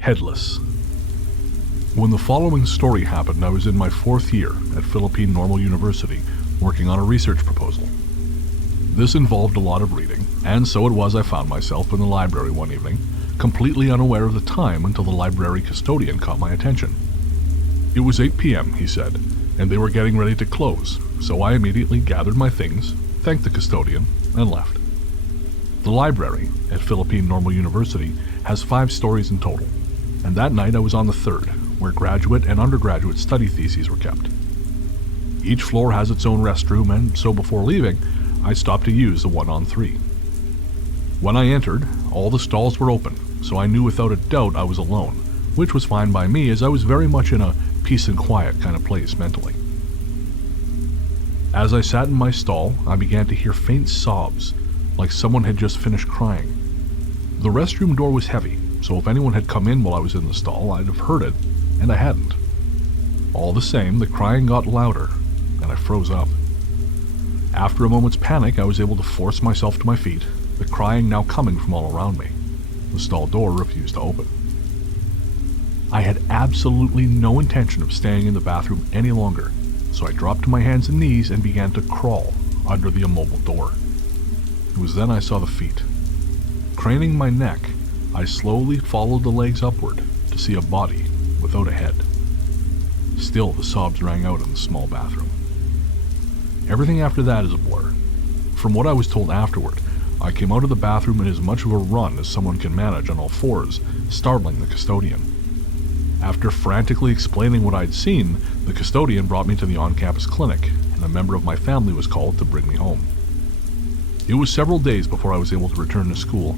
Headless. When the following story happened, I was in my 4th year at Philippine Normal University working on a research proposal. This involved a lot of reading, and so it was I found myself in the library one evening, completely unaware of the time until the library custodian caught my attention. It was 8 p.m., he said, and they were getting ready to close, so I immediately gathered my things, thanked the custodian, and left. The library at Philippine Normal University has 5 stories in total, and that night I was on the 3rd, where graduate and undergraduate study theses were kept. Each floor has its own restroom, and so before leaving, I stopped to use the one on 3. When I entered, all the stalls were open, so I knew without a doubt I was alone, which was fine by me as I was very much in a peace and quiet kind of place mentally. As I sat in my stall, I began to hear faint sobs, like someone had just finished crying. The restroom door was heavy, so if anyone had come in while I was in the stall, I'd have heard it, and I hadn't. All the same, the crying got louder, and I froze up. After a moment's panic, I was able to force myself to my feet, the crying now coming from all around me. The stall door refused to open. I had absolutely no intention of staying in the bathroom any longer, so I dropped to my hands and knees and began to crawl under the immobile door. It was then I saw the feet. Craning my neck, I slowly followed the legs upward to see a body without a head. Still, the sobs rang out in the small bathroom. Everything after that is a blur. From what I was told afterward, I came out of the bathroom in as much of a run as someone can manage on all fours, startling the custodian. After frantically explaining what I'd seen, the custodian brought me to the on-campus clinic, and a member of my family was called to bring me home. It was several days before I was able to return to school,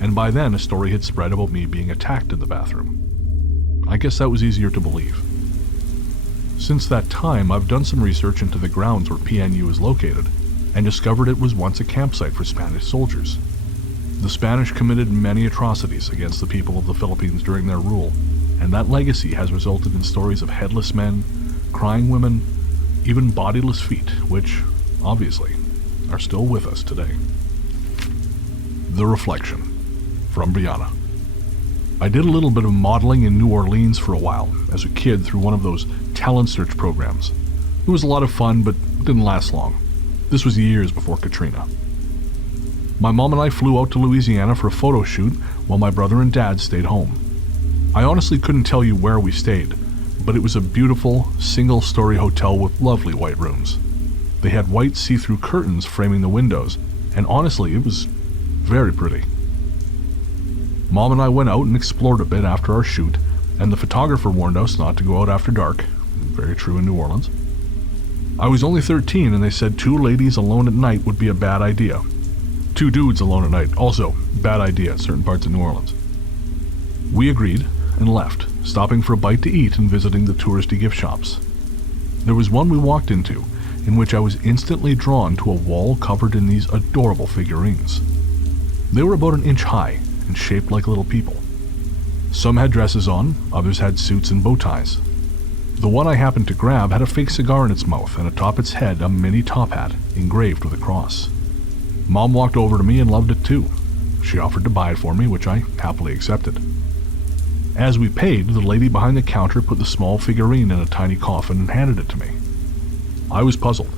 and by then a story had spread about me being attacked in the bathroom. I guess that was easier to believe. Since that time, I've done some research into the grounds where PNU is located, and discovered it was once a campsite for Spanish soldiers. The Spanish committed many atrocities against the people of the Philippines during their rule, and that legacy has resulted in stories of headless men, crying women, even bodiless feet, which, obviously, are still with us today. The Reflection, from Brianna. I did a little bit of modeling in New Orleans for a while, as a kid through one of those talent search programs. It was a lot of fun, but didn't last long. This was years before Katrina. My mom and I flew out to Louisiana for a photo shoot while my brother and dad stayed home. I honestly couldn't tell you where we stayed, but it was a beautiful, single-story hotel with lovely white rooms. They had white see-through curtains framing the windows, and honestly, it was very pretty. Mom and I went out and explored a bit after our shoot, and the photographer warned us not to go out after dark. Very true in New Orleans. I was only 13, and they said 2 ladies alone at night would be a bad idea. 2 dudes alone at night, also bad idea in certain parts of New Orleans. We agreed and left, stopping for a bite to eat and visiting the touristy gift shops. There was one we walked into, in which I was instantly drawn to a wall covered in these adorable figurines. They were about an inch high and shaped like little people. Some had dresses on, others had suits and bow ties. The one I happened to grab had a fake cigar in its mouth and atop its head a mini top hat engraved with a cross. Mom walked over to me and loved it too. She offered to buy it for me, which I happily accepted. As we paid, the lady behind the counter put the small figurine in a tiny coffin and handed it to me. I was puzzled.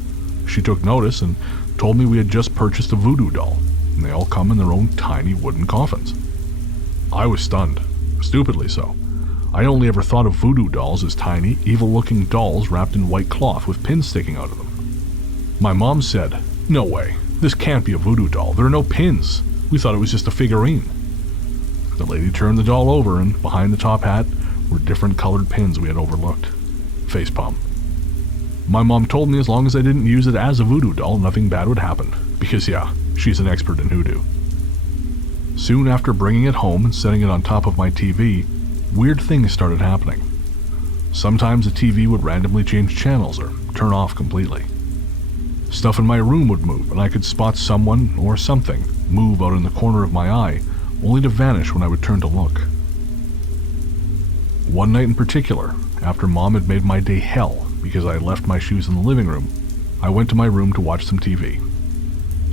She took notice and told me we had just purchased a voodoo doll, and they all come in their own tiny wooden coffins. I was stunned, stupidly so. I only ever thought of voodoo dolls as tiny, evil-looking dolls wrapped in white cloth with pins sticking out of them. My mom said, "No way, this can't be a voodoo doll, there are no pins. We thought it was just a figurine." The lady turned the doll over, and behind the top hat were different colored pins we had overlooked. Facepalm. My mom told me as long as I didn't use it as a voodoo doll, nothing bad would happen, because yeah, she's an expert in hoodoo. Soon after bringing it home and setting it on top of my TV, weird things started happening. Sometimes the TV would randomly change channels or turn off completely. Stuff in my room would move, and I could spot someone or something move out in the corner of my eye, only to vanish when I would turn to look. One night in particular, after Mom had made my day hell because I had left my shoes in the living room, I went to my room to watch some TV.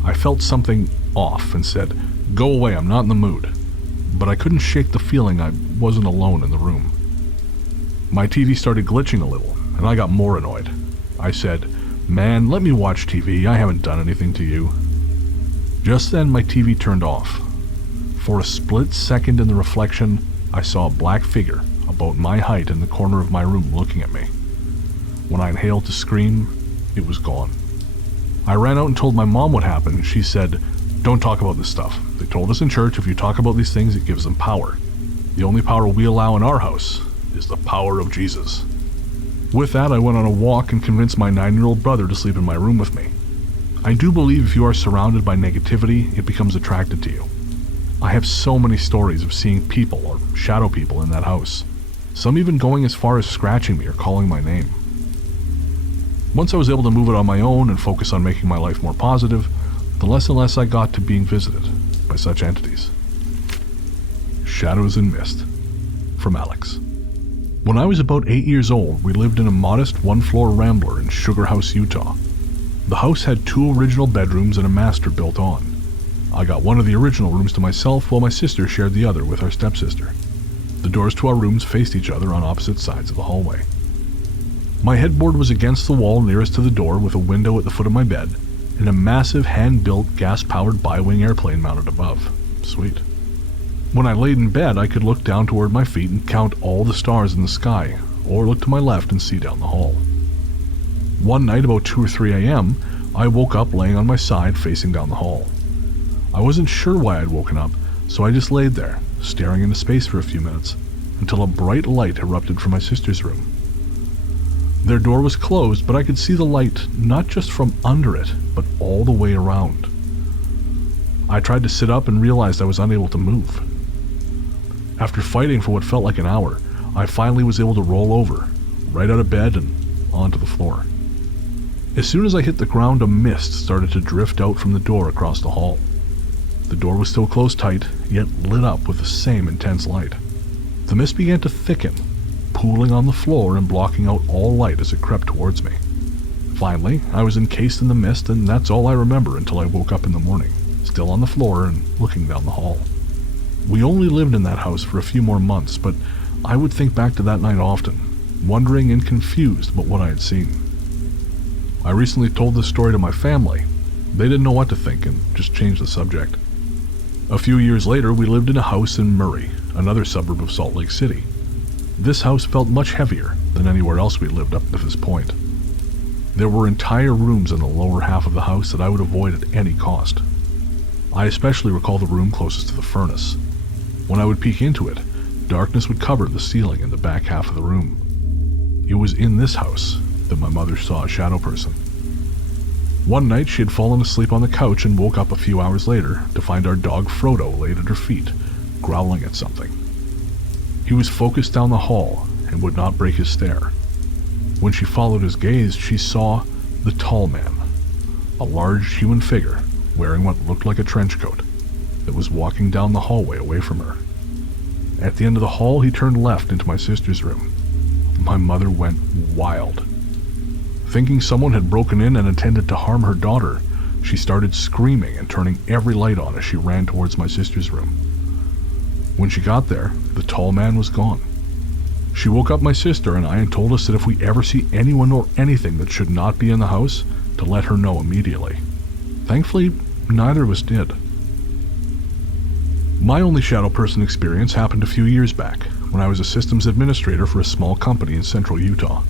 I felt something off and said, "Go away, I'm not in the mood." but I couldn't shake the feeling I wasn't alone in the room. My TV started glitching a little, and I got more annoyed. I said, "Man, let me watch TV, I haven't done anything to you." Just then my TV turned off. For a split second in the reflection, I saw a black figure about my height in the corner of my room looking at me. When I inhaled to scream, it was gone. I ran out and told my mom what happened, and she said, "Don't talk about this stuff. They told us in church if you talk about these things, it gives them power. The only power we allow in our house is the power of Jesus." With that, I went on a walk and convinced my 9-year-old brother to sleep in my room with me. I do believe if you are surrounded by negativity, it becomes attracted to you. I have so many stories of seeing people or shadow people in that house, some even going as far as scratching me or calling my name. Once I was able to move it on my own and focus on making my life more positive, the less and less I got to being visited by such entities. Shadows and Mist, from Alex. When I was about 8 years old, we lived in a modest one-floor rambler in Sugar House, Utah. The house had 2 original bedrooms and a master built on. I got one of the original rooms to myself while my sister shared the other with our stepsister. The doors to our rooms faced each other on opposite sides of the hallway. My headboard was against the wall nearest to the door with a window at the foot of my bed and a massive hand-built gas-powered bi-wing airplane mounted above. Sweet. When I laid in bed, I could look down toward my feet and count all the stars in the sky, or look to my left and see down the hall. One night about 2 or 3 a.m., I woke up laying on my side facing down the hall. I wasn't sure why I'd woken up, so I just laid there, staring into space for a few minutes, until a bright light erupted from my sister's room. Their door was closed, but I could see the light not just from under it, but all the way around. I tried to sit up and realized I was unable to move. After fighting for what felt like an hour, I finally was able to roll over, right out of bed and onto the floor. As soon as I hit the ground, a mist started to drift out from the door across the hall. The door was still closed tight, yet lit up with the same intense light. The mist began to thicken, pooling on the floor and blocking out all light as it crept towards me. Finally, I was encased in the mist, and that's all I remember until I woke up in the morning, still on the floor and looking down the hall. We only lived in that house for a few more months, but I would think back to that night often, wondering and confused about what I had seen. I recently told this story to my family. They didn't know what to think and just changed the subject. A few years later, we lived in a house in Murray, another suburb of Salt Lake City. This house felt much heavier than anywhere else we lived up to this point. There were entire rooms in the lower half of the house that I would avoid at any cost. I especially recall the room closest to the furnace. When I would peek into it, darkness would cover the ceiling in the back half of the room. It was in this house that my mother saw a shadow person. One night she had fallen asleep on the couch and woke up a few hours later to find our dog Frodo laid at her feet, growling at something. He was focused down the hall and would not break his stare. When she followed his gaze, she saw the tall man, a large human figure wearing what looked like a trench coat, that was walking down the hallway away from her. At the end of the hall, he turned left into my sister's room. My mother went wild. Thinking someone had broken in and intended to harm her daughter, she started screaming and turning every light on as she ran towards my sister's room. When she got there, the tall man was gone. She woke up my sister and I and told us that if we ever see anyone or anything that should not be in the house, to let her know immediately. Thankfully, neither of us did. My only shadow person experience happened a few years back, when I was a systems administrator for a small company in central Utah.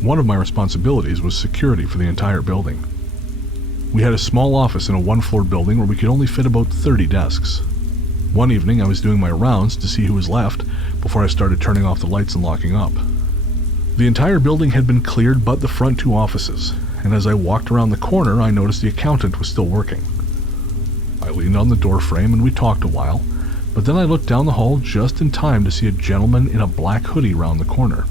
One of my responsibilities was security for the entire building. We had a small office in a one-floor building where we could only fit about 30 desks. One evening I was doing my rounds to see who was left before I started turning off the lights and locking up. The entire building had been cleared but the front 2 offices, and as I walked around the corner I noticed the accountant was still working. I leaned on the door frame and we talked a while, but then I looked down the hall just in time to see a gentleman in a black hoodie round the corner.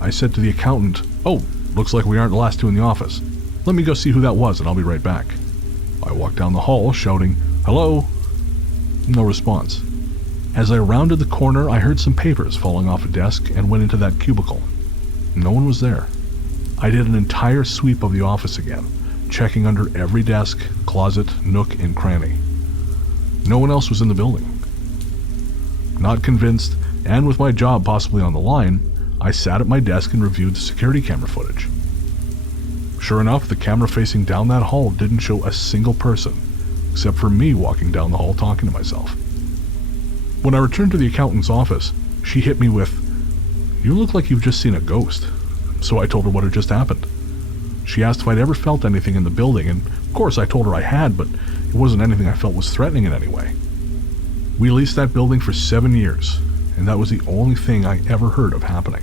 I said to the accountant, "Oh, looks like we aren't the last 2 in the office. Let me go see who that was and I'll be right back." I walked down the hall shouting, "Hello?" No response. As I rounded the corner, I heard some papers falling off a desk and went into that cubicle. No one was there. I did an entire sweep of the office again, checking under every desk, closet, nook, and cranny. No one else was in the building. Not convinced, and with my job possibly on the line, I sat at my desk and reviewed the security camera footage. Sure enough, the camera facing down that hall didn't show a single person, except for me walking down the hall talking to myself. When I returned to the accountant's office, she hit me with, "You look like you've just seen a ghost." So I told her what had just happened. She asked if I'd ever felt anything in the building, and of course I told her I had, but it wasn't anything I felt was threatening in any way. We leased that building for 7 years, and that was the only thing I ever heard of happening.